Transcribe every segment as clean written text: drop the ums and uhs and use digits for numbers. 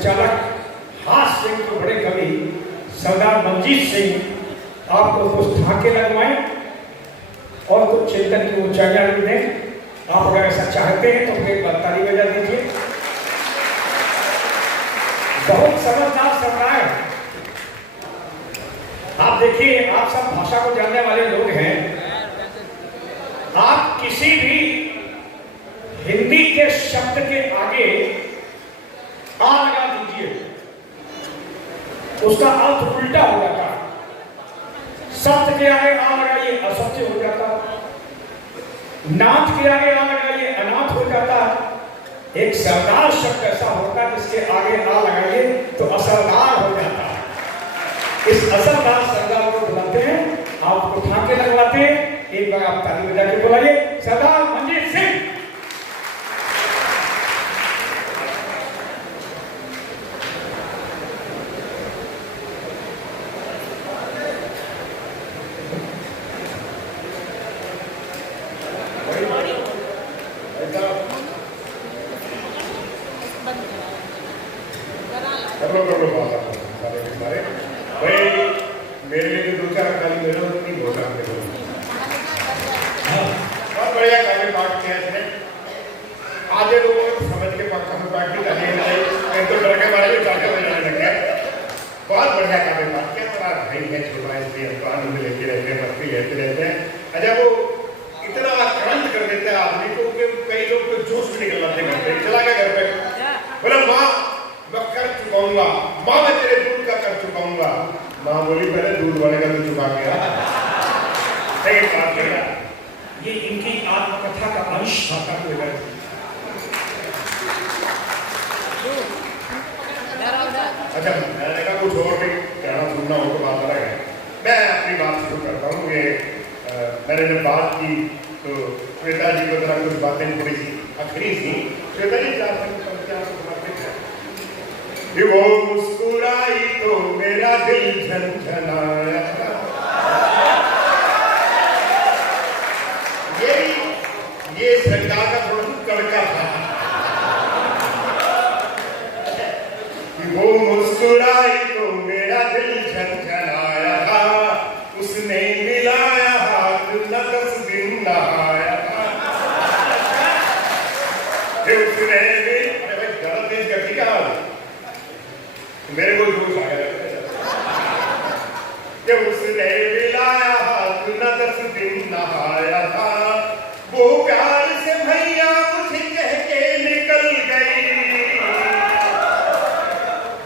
संचालक हास्य सिंह के बड़े कवि सरदार मंजीत सिंह आपको कुछ ढाके लगवाएं और कुछ चिंतन की ऊंचाइयां भी दें। आप अगर ऐसा चाहते हैं तो फिर ताली बजा दीजिए। बहुत समझदार सरकार है। आप देखिए, आप सब भाषा को जानने वाले लोग हैं। आप किसी भी हिंदी के शब्द के आगे आ लगा दीजिए, उसका अर्थ उल्टा हो जाता है। सत्य के आगे आ लगाइए, असत्य हो जाता। नाथ के आगे आ लगाइए, अनाथ हो जाता। एक सरदार शब्द ऐसा होता है जिसके आगे आ लगाइए तो असरदार हो जाता है। इस असरदार सरदार को बुलाते हैं, आपको ठाके लगवाते हैं। एक बार आप ताली बजा के बुलाइए, सरदार मंजीत सिंह। मेरे लिए तो 2-4 गाली मेरा नहीं बहुत आपके लोग बहुत बढ़िया गाली पाठ किया इसने। आधे लोगों को समझ के पक्का में पाठ की ताली बजाई, तो डर के मारे में चाचा बजाने लग गए। बहुत बढ़िया गाली पाठ किया। हमारा भाई है छोटा, इसलिए हमको आनंद लेते रहते हैं, मस्ती लेते रहते हैं। अच्छा, वो इतना आक्रांत कर देता है आदमी को कि कई लोग तो जोश भी निकल जाते घर पे। चला गया घर पे, बोला माँ मैं कर चुकाऊंगा, माँ मैं तेरे दूध का कर चुकाऊंगा। माँ बोली पहले दूध वाले का तो चुका गया। ये इनकी आत्मकथा का अंश था। अच्छा, मैंने कहा कुछ और भी कहना सुनना हो तो बात अलग है। मैं अपनी बात शुरू करता हूँ। ये मैंने जब बात की तो श्वेता जी को तरह कुछ बातें थोड़ी सी आखिरी थी। श्वेता जी क्या वो मुस्कुराई तो मेरा दिल झनझनाया। ये सरकार का थोड़ा सा कड़का था। वो मुस्कुराई तो मेरा दिल झनझनाया था, उसने मिलाया हाथ न 10 दिन नहाया था। उसने अरे भाई ज्यादा तेज करती क्या मेरे को जोश आ गया। जब उसने मिलाया हाथ न 10 दिन नहाया था, वो प्यार से भैया मुझे कह के निकल गई।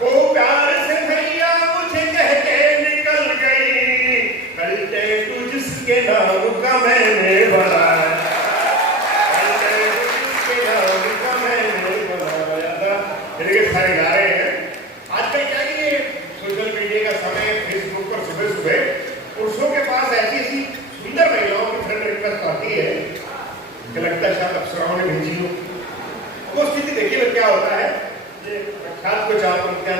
वो प्यार से भैया मुझे कह के निकल गई। कल टैटू जिसके नाम का मैंने बनाया, जिसके नाम का मैंने बनाया था। मेरे सारे गा रहे हैं। आजकल क्या ये सोशल मीडिया का समय, फेसबुक पर सुबह सुबह पुरुषों के पास ऐसी ऐसी सुंदर महिलाओं की फ्रेंड रिक्वेस्ट आती है कि लगता है शायद अप्सराओं ने भेजी हो। वो स्थिति देखिए में क्या होता है। ये प्रख्यात को 4 पंक्तियां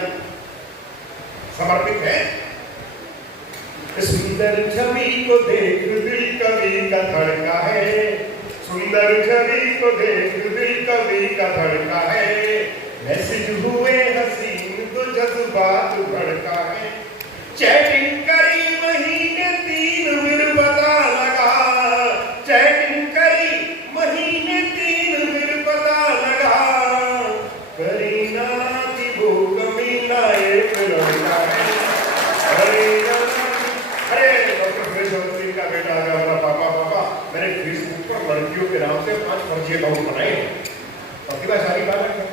समर्पित है। सुंदर छवि को देख दिल कवि का धड़का है, सुंदर छवि को देख दिल कवि का धड़का है। मैसेज हुए हसीन तो जज्बात भड़का है। चैटिंग करी महीने 3 फिर पता लगा, चैटिंग करी महीने 3 फिर पता लगा। करीना की वो कमीना एक लड़का है। अरे डॉक्टर सुरेश चौधरी का बेटा आ गया, बोला पापा मैंने फेसबुक पर लड़कियों के नाम से 5 फर्जी अकाउंट बनाए हैं। प्रतिभाशाली बालक है,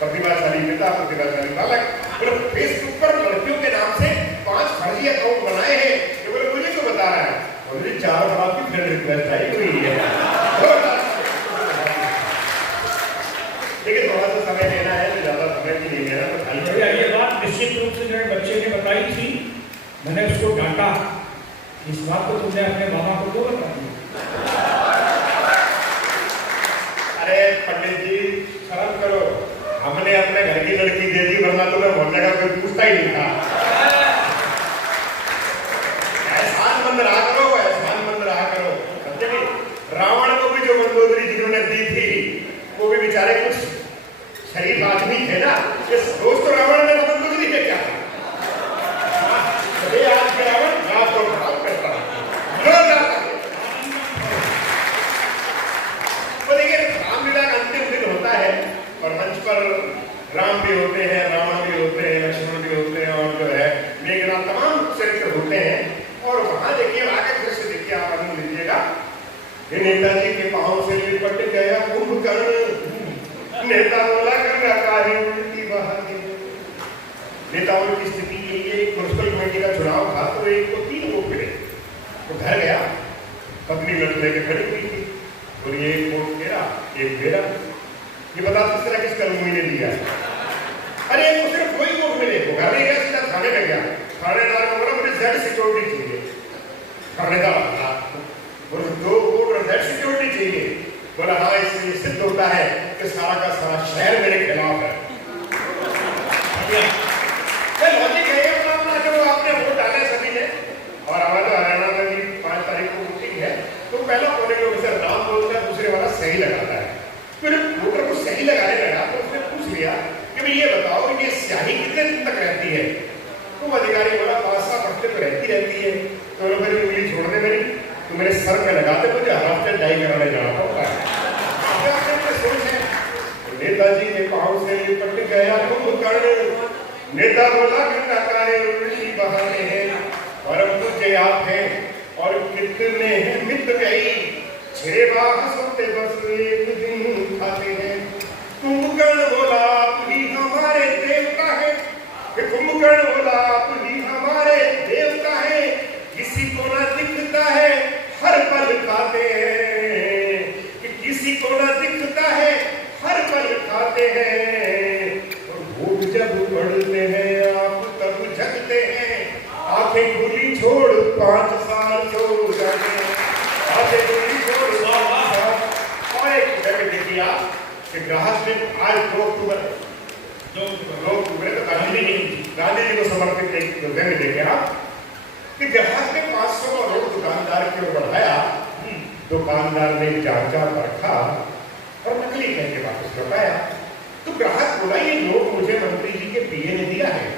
प्रतिभाशाली पिता, प्रतिभाशाली बालक। बोले फेसबुक पर लड़कियों के नाम से 5 फर्जी अकाउंट बनाए हैं। ये बोले मुझे क्यों बता रहा है? मुझे 4 बार की फ्रेंड रिक्वेस्ट आई हुई है। लेकिन थोड़ा सा समय लेना है, ज्यादा समय भी नहीं लेना। तो ये बात निश्चित रूप से मेरे बच्चे ने बताई थी। मैंने उसको डांटा, इस बात को तुमने अपने मामा को क्यों बता दिया? अरे पंडित जी शर्म करो, हमने अपने घर की लड़की दे दी, वरना तो मैं मोहल्ले का कोई पूछता ही नहीं था। एहसान मंद रहा करो, एहसान मंद रहा करो। रावण को भी जो मंदोदरी जिन्होंने दी थी, वो भी बेचारे कुछ शरीफ आदमी थे ना। इस दोस्त रावण ने सब कुछ नहीं किया था। आज के रावण रात को खराब करता है। तो देखिए रामलीला का अंतिम दिन होता है और मंच पर राम भी होते हैं, रावण भी होते हैं, लक्ष्मण भी होते हैं और जो है मेघनाथ तमाम चरित्र होते हैं। और वहां देखिए आगे दृश्य देखिए आप आनंद लीजिएगा। नेताजी के पांव से लिपट गया कुंभकर्ण, नेता बोला गंगा काहे उल्टी बहाती। नेताओं की स्थिति के लिए म्युनिसिपल कमेटी का चुनाव था तो एक को 3 वोट मिले। तो घर गया, पत्नी लट लेके खड़ी हुई थी, और ये एक वोट तेरा एक मेरा, ये बता किस तरह किस कर्मी ने दिया। अरे एक को सिर्फ कोई वोट मिले, वो घर नहीं गया, सीधा थाने में गया। थानेदार को बोला मुझे जेड सिक्योरिटी चाहिए। थानेदार बोले 2 वोट और जेड सिक्योरिटी चाहिए। बोला हाँ, इससे सिद्ध होता है कि सारा का सारा शहर मेरे खिलाफ है। लॉजिक है अपना जो आपने वोट डाले सभी ने। और हमारा हरियाणा में भी 5 तारीख को वोटिंग है, तो पहला पोलिंग ऑफिसर नाम बोलता है, दूसरे वाला सही लगाता है। फिर वोटर को सही लगाने लगा तो उसने पूछ लिया कि भाई ये बताओ ये स्याही कितने दिन तक रहती है। तो अधिकारी बोला 5-7 हफ्ते तो रहती है। तो फिर उंगली छोड़ने मेरी, तो मेरे सर पे लगाते मुझे हर हफ्ते डाई कराने जाना पड़ता है। सोच है। नेताजी के पांव से लिपट गया कुंभकर्ण, नेता बोला गंगा काहे उल्टी बहाते हैं, और अब तुझे आप हैं और कितने हैं मित्र गई, 6 बार सोते बस एक दिन खाते हैं। कुंभकर्ण बोला आप ही हमारे देवता है, कुंभकर्ण बोला आप ही हमारे देवता है, किसी को ना दिखता है हर पल खाते हैं, कि किसी को ना दिखता है हर पल खाते हैं। और भूख जब पड़ते हैं आप तब जगते हैं, आंखें खुली छोड़ 5 साल सो जाते हैं, आंखें खुली छोड़ 5 साल। और एक जगह देखिए आप कि ग्राहक ने आज 2 अक्टूबर तो गांधी जी को समर्पित एक व्यंग्य देखे आप कि ग्राहक ने 500 का नोट दुकानदार की ओर बढ़ाया, दुकानदार ने जांचा परखा और नकली कह के वापस लौटाया। तो ग्राहक बोला ये नोट मुझे मंत्री जी के पीए ने दिया है,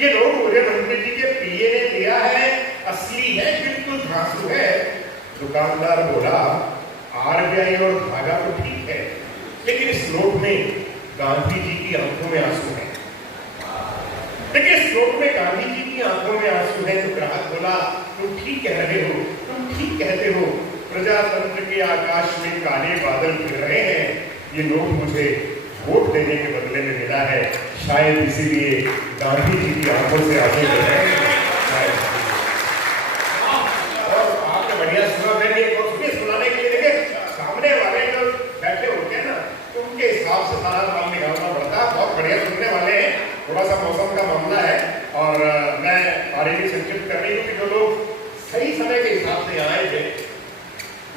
ये नोट मुझे मंत्री जी के पीए ने दिया है, असली है, बिल्कुल धांसू है। दुकानदार बोला आरबीआई और धागा तो ठीक है, लेकिन इस नोट में गांधी जी की आंखों में आंसू है, लेकिन इस नोट में गांधी जी की आंखों में आंसू है। तो ग्राहक बोला तुम ठीक कह रहे हो, तुम ठीक कहते हो, प्रजातंत्र के आकाश में काले बादल फिर रहे हैं, ये नोट मुझे वोट देने के बदले में मिला है, शायद इसीलिए गांधी जी की आंखों से आंसू गिर रहे हैं। और आपने बढ़िया सुना, मैंने एक और सुनाने के लिए देखे सामने वाले जो बैठे होते हैं ना, तो उनके हिसाब से सारा माल निकालना पड़ता है। बहुत बढ़िया सुनने वाले हैं, थोड़ा सा मौसम का मामला है और मैं बारीकी संक्षिप्त कर रही हूँ कि जो लोग सही समय के हिसाब से आए थे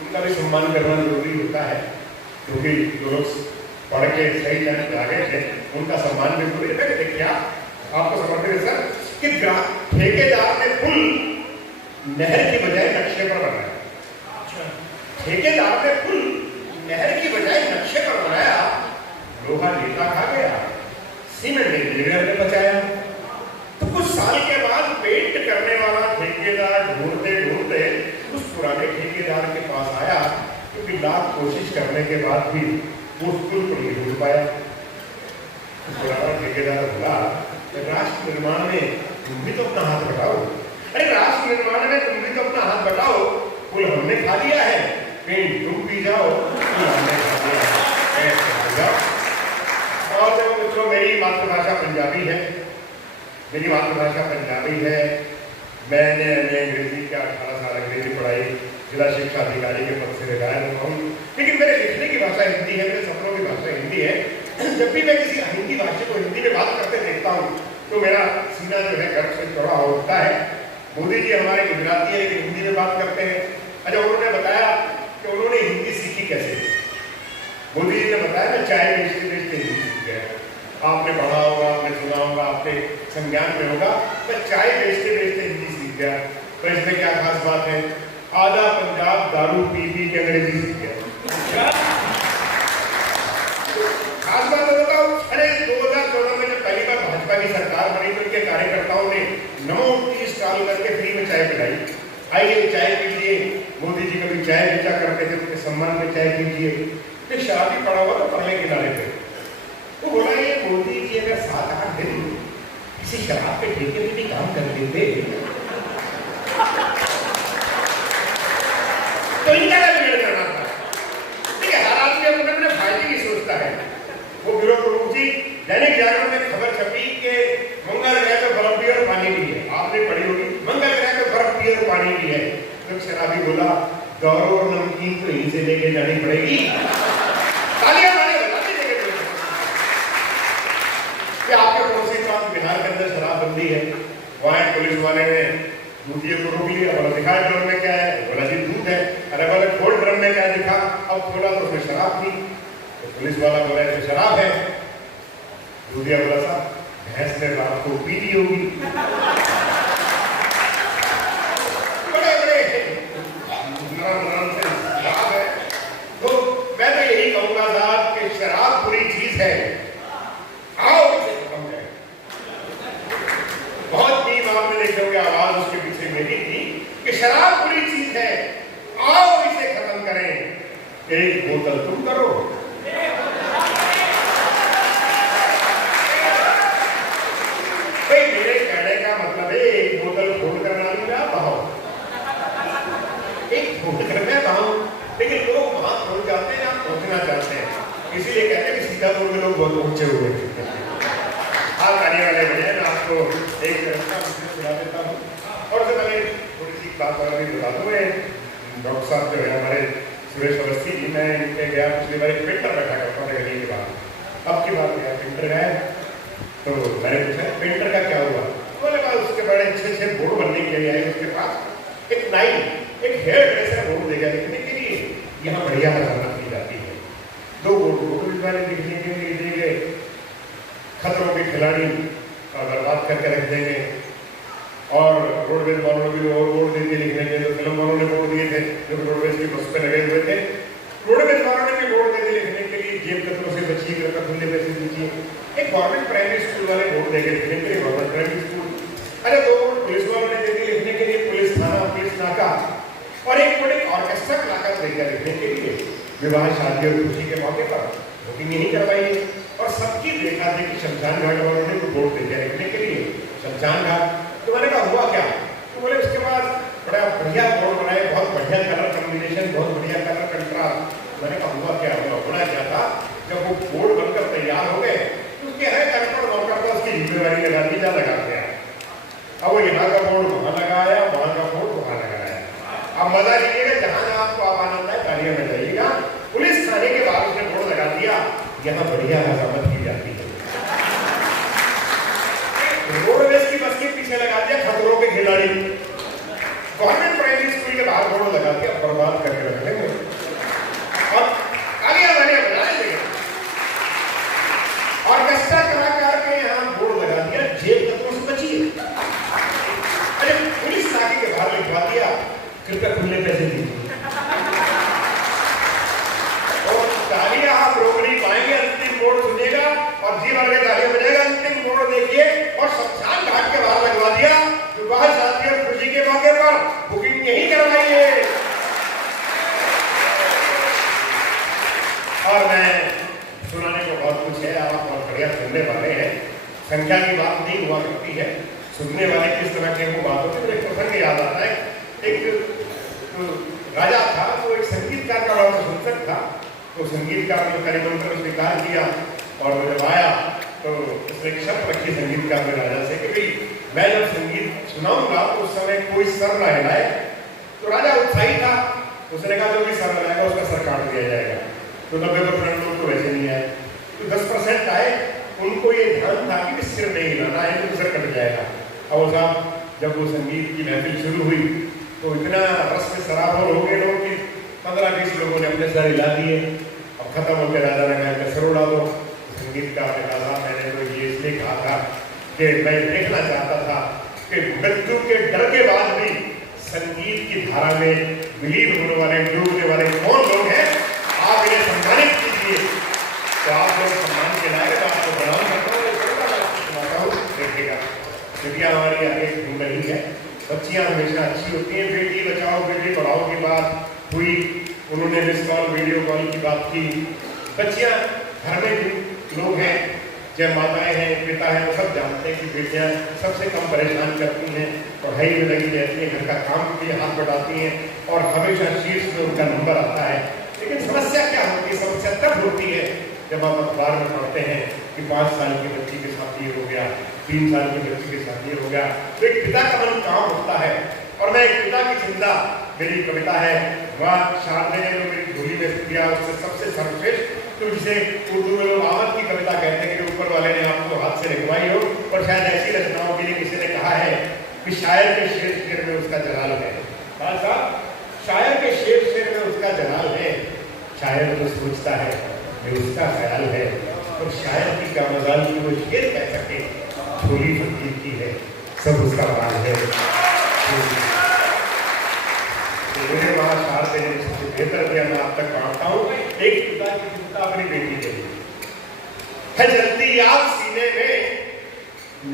उनका भी सम्मान करना जरूरी होता है, क्योंकि जो लोग पढ़ के सही टाइम पे आ गए थे उनका सम्मान भी जरूरी है। देखिए आपको समर्पित है सर कि ठेकेदार ने पुल नहर की बजाय नक्शे पर बनाया। ठेकेदार ने पुल नहर की बजाय नक्शे पर बनाया, लोहा नेता खा गया, सीमेंट इंजीनियर ने बचाया। तो कुछ साल के बाद पेंट करने वाला ठेकेदार ढूंढते ढूंढते उस पुराने ठेकेदार के पास आया, क्योंकि लाख कोशिश करने के बाद भी उस पुल को नहीं ढूंढ पाया। पुराना ठेकेदार बोला राष्ट्र निर्माण में तुम भी तो अपना हाथ बटाओ। अरे राष्ट्र निर्माण में तुम भी तो अपना हाथ बटाओ, पुल हमने खा लिया है, पेंट तुम पी जाओ, पुल हमने खा लिया है। और जो मेरी मातृभाषा पंजाबी है, मेरी मातृभाषा पंजाबी है, मैंने अंग्रेजी का 18 साल अंग्रेजी पढ़ाई, जिला शिक्षा अधिकारी के पद से रिटायर हुआ हूँ, लेकिन मेरे लिखने की भाषा हिंदी है, मेरे सपनों की भाषा हिंदी है। जब भी मैं किसी हिंदी भाषा को हिंदी में बात करते देखता हूँ तो मेरा सीना जो है गर्व से चौड़ा होता है। मोदी जी हमारे गुजराती है, लेकिन हिंदी में बात करते हैं। अच्छा, उन्होंने बताया कि उन्होंने हिंदी सीखी कैसे। मोदी जी ने बताया मैं चाय बेचते बेचते हिंदी सीख गया। आपने पढ़ा होगा, आपने सुना होगा, आपके संज्ञान में होगा, मैं चाय बेचते बेचते हिंदी सीख गया। तो इसमें क्या खास बात है, आधा पंजाब दारू पी पी के अंग्रेजी सीख गया। खास बात बताओ, अरे 2014 में जब पहली नेताओं ने नमो टी स्टॉल करके फ्री में चाय पिलाई, आइए चाय पीजिए। मोदी जी कभी चाय बेचा करते थे, उनके सम्मान में चाय पीजिए। तो शराबी पड़ा हुआ था परले किनारे पे, वो बोला ये मोदी जी अगर 7-8 दिन किसी शराब के ठेके में भी काम कर लेते तो इनका क्या बिगड़ जाना था। ठीक है, हर आदमी अपने अपने फायदे की सोचता है। वो ब्यूरो प्रमुख जी दैनिक जागरण में खबर छपी कि मंगल ग्रह पे बर्फ भी और पानी भी है। आपने पढ़ी होगी, मंगल ग्रह पे बर्फ भी और पानी भी है। तो शराबी बोला दौरो और नमकीन तो यहीं से लेके जानी पड़ेगी। तालियां मारे बताते लेके पड़ेगी कि आपके पड़ोसी प्रांत बिहार के अंदर शराबबंदी है। वहां पुलिस वाले ने दूधियों को रोक लिया, बोला दिखा ड्रम में क्या है, बोला जी दूध है। अरे बोले खोल ड्रम में क्या दिखा, अब खोला तो उसमें शराब थी। तो पुलिस वाला बोला तो शराब है। दूधिया बोला साहब भैंस ने रात को पी ली होगी। बड़े बड़े शराब है। तो मैं तो यही कहूंगा साहब कि शराब बुरी चीज है, आओ इसे खत्म करें। बहुत नीम आपने देखे होंगे, आवाज उसके पीछे मेरी थी कि शराब बुरी चीज है, आओ इसे खत्म करें। एक बोतल तुम करो, भाई मेरे कहने का मतलब है एक बोतल फोड़ कर ना लूंगा बहाओ, एक फोड़ कर मैं बहाऊं। लेकिन लोग वहां पहुंच जाते हैं, आप पहुंचना चाहते हैं, इसीलिए कहते हैं कि सीतापुर में लोग बहुत ऊंचे हुए हैं। हाल आने वाले बड़े ना आपको एक सुना देता हूँ। और उससे पहले थोड़ी सी बात और भी बता दूँ। डॉक्टर साहब जो है हमारे सुरेश अवस्थी जी, मैं इनके गया पिछली बार एक पेंटर बैठा करता था गली के बाद, अब की बात गया पेंटर गया तो मैंने पूछा पेंटर का क्या हुआ। बोले बाद उसके बड़े अच्छे बोर्ड बनने के लिए आए, उसके पास एक नाई एक हेयर ड्रेसर बोर्ड देगा लिखने के लिए, यहाँ बढ़िया मरम्मत की जाती है। 2 बोर्ड वाले लिखने के लिए देंगे, खतरों के खिलाड़ी बर्बाद करके रख देंगे। और रोडवेज वालों ने भी और बोर्ड दे दिए लिखने के, जो फिल्म वालों ने बोर्ड दिए थे जो रोडवेज की बस पे लगे हुए थे, रोडवेज वालों ने भी बोर्ड दे दिए लिखने के लिए जेब कतरों से बचिए, घर का खुले पैसे दीजिए। एक गवर्नमेंट प्राइमरी स्कूल वाले बोर्ड देके लिखने के लिए गवर्नमेंट प्राइमरी स्कूल। अरे 2 पुलिस वालों ने दे दिए लिखने के लिए पुलिस थाना, पुलिस नाका। और एक बड़े ऑर्केस्ट्रा कलाकार देकर लिखने के लिए विवाह शादी और खुशी के मौके पर बुकिंग नहीं करवाई। और सबकी देखा देखी शमशान घाट वालों ने बोर्ड देकर लिखने के लिए शमशान घाट। तो मैंने कहा हुआ क्या, तो बोले उसके बाद बड़ा बढ़िया बोर्ड बनाए, बहुत बढ़िया कलर कॉम्बिनेशन, बहुत बढ़िया कलर कंट्रास्ट। मैंने कहा हुआ क्या, होना क्या था, जब वो बोर्ड बनकर तैयार हो गए तो उसके हर घर पर मौका पर उसकी जिम्मेदारी लगा दी, जा लगा दिया। अब वो यहाँ का बोर्ड वहां लगाया, वहां का बोर्ड वहां लगाया। अब मजा लीजिएगा, जहां आपको आनंद है तालियां बजाइएगा। पुलिस थाने के बाहर उसने बोर्ड लगा दिया, यहाँ बढ़िया हजामत की जाती है। रोडवेज की बस के पीछे लगा दिया खतरों के खिलाड़ी, गवर्नमेंट प्राइमरी स्कूल के बाहर बोर्ड लगा दिया, बर्बाद करके रख देंगे। और तालियां बजा देंगे। ऑर्केस्ट्रा कलाकार के यहाँ बोर्ड लगा दिया, जेब खतरों से बचिए। अरे पुलिस नाके के बाहर लिखवा दिया, कृपया खुले पैसे दीजिए। और तालियां आप रोक नहीं पाएंगे, अंतिम बोर्ड सुनेगा और जी भर के तालियां बजाएगा। अंतिम बोर्ड देखिए, और शमशान घाट के बाहर लगवा दिया, विवाह शादी और खुशी के मौके पर बुकिंग यही करवाइए। और मैं सुनाने को बहुत कुछ है, आप बहुत बढ़िया सुनने वाले हैं। संख्या की बात नहीं हुआ करती है, सुनने वाले किस तरह के वो बात होती है। एक प्रसंग याद आता है, एक राजा था, तो एक संगीतकार का बड़ा प्रशंसक था। तो संगीतकार ने कार्यक्रम स्वीकार किया, और वो जब आया तो उसने एक शर्त रखी संगीतकार ने राजा से कि भाई मैं जब संगीत सुनाऊंगा तो उस समय कोई सर ना हिलाए। तो राजा उत्साही था, उसने कहा जो भी सर हिलाएगा उसका सर काट दिया जाएगा। तो 90% लोग तो वैसे नहीं आए, तो 10% आए, उनको ये ध्यान था कि सिर नहीं हिलाना है, तो सर कट जाएगा। अब साहब जब वो संगीत की महफिल शुरू हुई तो इतना रस में सराबोर हो गए लोग कि 15-20 लोगों ने अपने सर हिला दिए। अब खत्म होकर राजा ने कहा सर उड़ा दो। संगीतकार ने कहा मैंने तो ये इसलिए कहा था कि मैं देखना चाहता था कि मृत्यु के डर के बाद भी संगीत की धारा में विलीन होने वाले, डूबने वाले कौन लोग हैं, आप इन्हें सम्मानित कीजिए। तो आप लोग सम्मान के लायक, आपको प्रणाम करता हूँ, देखिएगा। बेटियां हमारी आगे घूम रही है। बच्चियां हमेशा अच्छी होती हैं। बेटी बचाओ बेटी पढ़ाओ की बात हुई, उन्होंने मिस कॉल वीडियो कॉल की बात की। बच्चियां घर में जो लोग हैं, चाहे माताएं हैं पिता हैं, वो सब जानते हैं कि बेटियां सबसे कम परेशान करती हैं, पढ़ाई में लगी रहती हैं, घर का काम के हाथ बढ़ाती हैं और हमेशा शीर्ष में उनका नंबर आता है। लेकिन समस्या क्या होती है? समस्या तब होती है जब आप अखबार में पढ़ते हैं कि 5 साल की बच्ची के साथ ये हो गया, 3 साल की बच्ची के साथ ये हो गया। तो एक पिता का मन काम होता है। और मैं एक पिता की चिंता, मेरी कविता है, वह शारदे ने जो मेरी झोली में दिया उससे सबसे सर्वश्रेष्ठ, तो जिसे उर्दू में लोग आमद की कविता कहते हैं कि ऊपर वाले ने आपको हाथ से लिखवाई हो। और शायद ऐसी रचनाओं के लिए किसी ने कहा है कि शायर के शेर में उसका जलाल है। साहब, शायर के शेर में उसका जलाल है। शायर तो सोचता है ये उसका ख्याल है, और शायर की क्या मजाल की वो शेर कह सके, झोली फकीर की है, सब उसका माल है। मेरे वहाँ शारदे ने सबसे बेहतर किया, मैं आप तक बांटता हूँ। एक पिता की चिंता अपनी बेटी के लिए है, जलती आग सीने में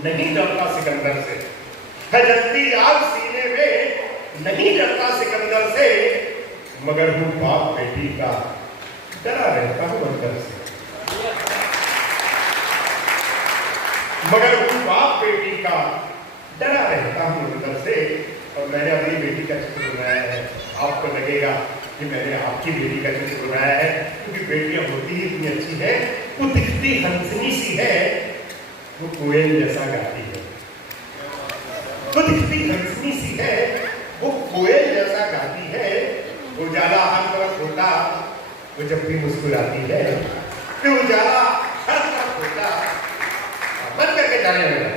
नहीं डरता सिकंदर से, है जलती आग सीने में नहीं डरता सिकंदर से, मगर हूँ बाप बेटी का डरा रहता हूँ अंदर से, मगर हूँ बाप बेटी का डरा रहता हूँ अंदर से। और मैंने अपनी बेटी का चित्र बनाया है। आपको लगेगा कि मैंने आपकी बेटी का चित्र बनाया है, क्योंकि बेटियां होती ही इतनी अच्छी है। वो दिखती हंसनी सी है, वो कोयल जैसा गाती है। वो दिखती हंसनी सी है, वो कोयल जैसा गाती है। उजाला हर तरफ होता, वो जब भी मुस्कुराती है। कि उजाला हर तरफ होता, बंद करके जाने लगा।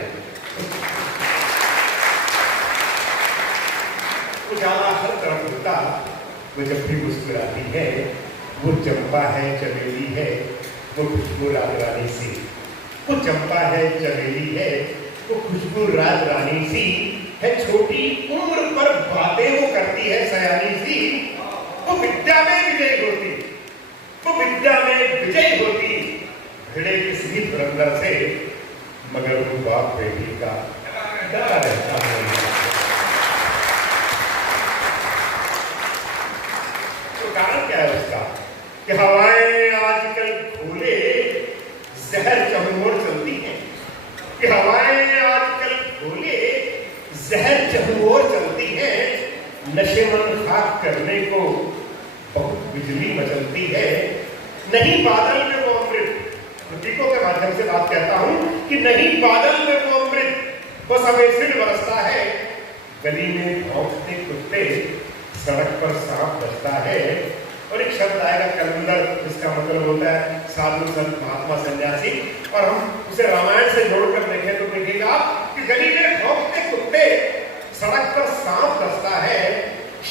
उजाला हर तरफ होता, वो जब भी मुस्कुराती है। वो चंपा है चमेली है, वो खुशबू रात रानी सी। वो चंपा है चमेली है, वो खुशबू रात रानी सी है। छोटी उम्र पर बातें वो करती है सयानी सी। वो विद्या में विजय होती, वो विद्या में विजय होती, भिड़े किसी धुरंधर से, मगर वो बाप बेटी का डरा रहता है। कारण क्या है उसका? कि हवाएं आजकल खोले जहर चहुओर चलती हैं, कि हवाएं आजकल खोले जहर चहुओर चलती हैं। नशेमंद खाक करने को बहुत बिजली मचलती है। नहीं बादल में वो अमृत, प्रतीकों के माध्यम से बात कहता हूं कि नहीं बादल में वो अमृत, बस हमें सिर बरसता है। गली में भौंकते कुत्ते, सड़क पर सांप बजता है। और एक शब्द आएगा कलंदर, जिसका मतलब होता है साधु संत महात्मा सन्यासी। और हम उसे रामायण से जोड़कर देखें तो देखिएगा कि गली में भौंकते कुत्ते, सड़क पर सांप बजता है।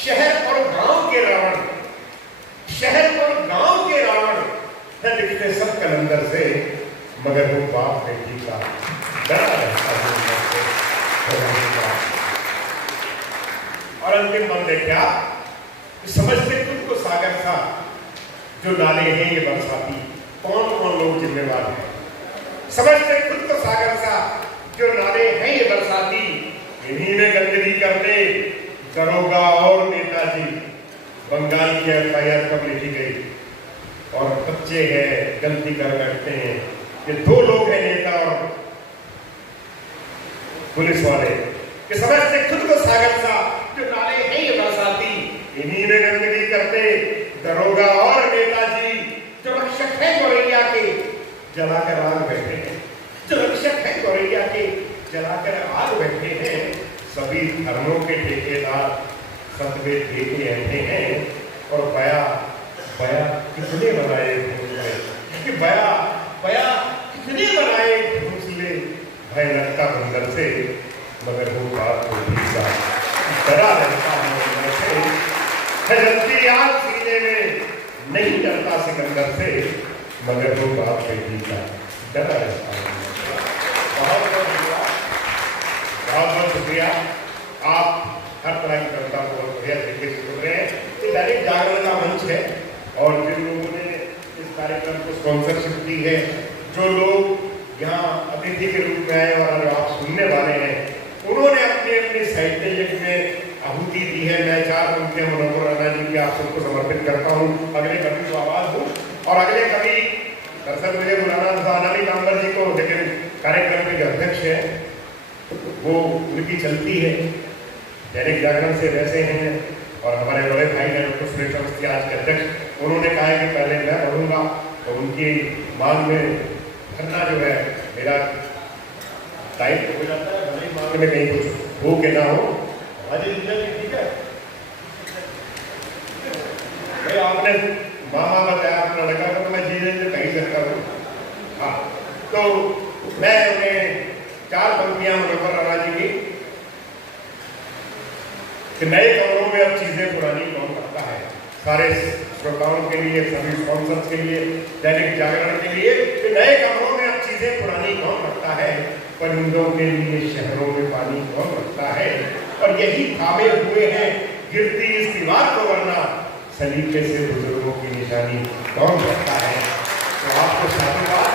शहर और गांव के रावण, शहर और गांव के रावण है दिखते सब कलंदर से, मगर वो बाप बेटी का डरा रहता है। और अंतिम मन देखा, समझते खुद को सागर सा, जो नाले हैं ये बरसाती, कौन कौन लोग जिम्मेवार हैं? समझते खुद को सागर सा, जो नाले हैं ये बरसाती, इन्हीं में गंदगी करते दरोगा और नेताजी। बंगाल की एफआईआर कब लिखी गई? और बच्चे हैं गलती कर बैठते हैं। ये 2 लोग हैं, नेता और पुलिस वाले, कि समझते खुद को सागर सा, जो नाले हैं ये बरसाती, इन्हीं में गंदगी करते दरोगा और नेताजी। जो रक्षक है गोरैया के, जलाकर आग बैठे हैं। जो रक्षक है गोरैया के, जलाकर आग बैठे हैं। सभी धर्मों के ठेकेदार सतवे ठेके ऐठे हैं। और बया बया कितने बनाए घोंसले, कि बया बया कितने बनाए घोंसले, भय लगता बंदर से, मगर वो बात को ठीक डरा रहता है। जलती आग सीने में नहीं डरता सिकंदर से, मगर वो बाप बेटी का डरा रहता है। बहुत बहुत शुक्रिया, बहुत बहुत शुक्रिया। आप हर तरह की कविता को बहुत बढ़िया तरीके से सुन रहे हैं। ये दैनिक जागरण का मंच है, और जिन लोगों ने इस कार्यक्रम को स्पॉन्सरशिप दी है, जो लोग यहाँ अतिथि के रूप में आए और आप सुनने वाले हैं, है मैं 4 पंक्तियां मनोहर राणा जी की आप सबको समर्पित करता हूँ। अगले कवि को आवाज दूँ और अगले कवि दरअसल मुझे बुलाना था अनामी कांबर जी को, लेकिन कार्यक्रम के जो अध्यक्ष है वो उनकी चलती है, दैनिक जागरण से वैसे हैं और हमारे बड़े भाई हैं डॉक्टर सुरेश अवस्थी आज के अध्यक्ष, उन्होंने कहा है कि पहले मैं पढ़ूंगा तो उनकी मांग में भरना जो है मेरा दायित्व हो जाता है, भले ही मांग में कहीं कुछ हो के ना हो। अजय ठीक है भाई, आपने मामा बताया अपना लड़का का, तो मैं जी से कहीं सकता हूँ। हाँ, तो मैं उन्हें 4 पंक्तियां मनोहर राणा जी की कि नए कमरों में अब चीजें पुरानी कौन करता है, सारे श्रोताओं के लिए, सभी स्पॉन्सर्स के लिए, दैनिक जागरण के लिए कि नए कमरों में अब चीजें पुरानी कौन रखता है, परिंदों के लिए शहरों में पानी कौन रखता है, और यही थामे हुए हैं गिरती इस दीवार को, वरना सलीके से बुजुर्गों की निशानी कौन रखता है। तो आपको साधुवाद,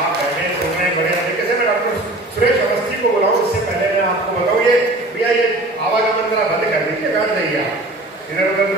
आप बैठे सुन रहे बड़े तरीके से। मैं डॉक्टर सुरेश अवस्थी को बुलाऊं उससे पहले मैं आपको बताऊं, ये भैया ये आवागमन जरा बंद कर दीजिए, बैठ जाइए आप इधर उधर।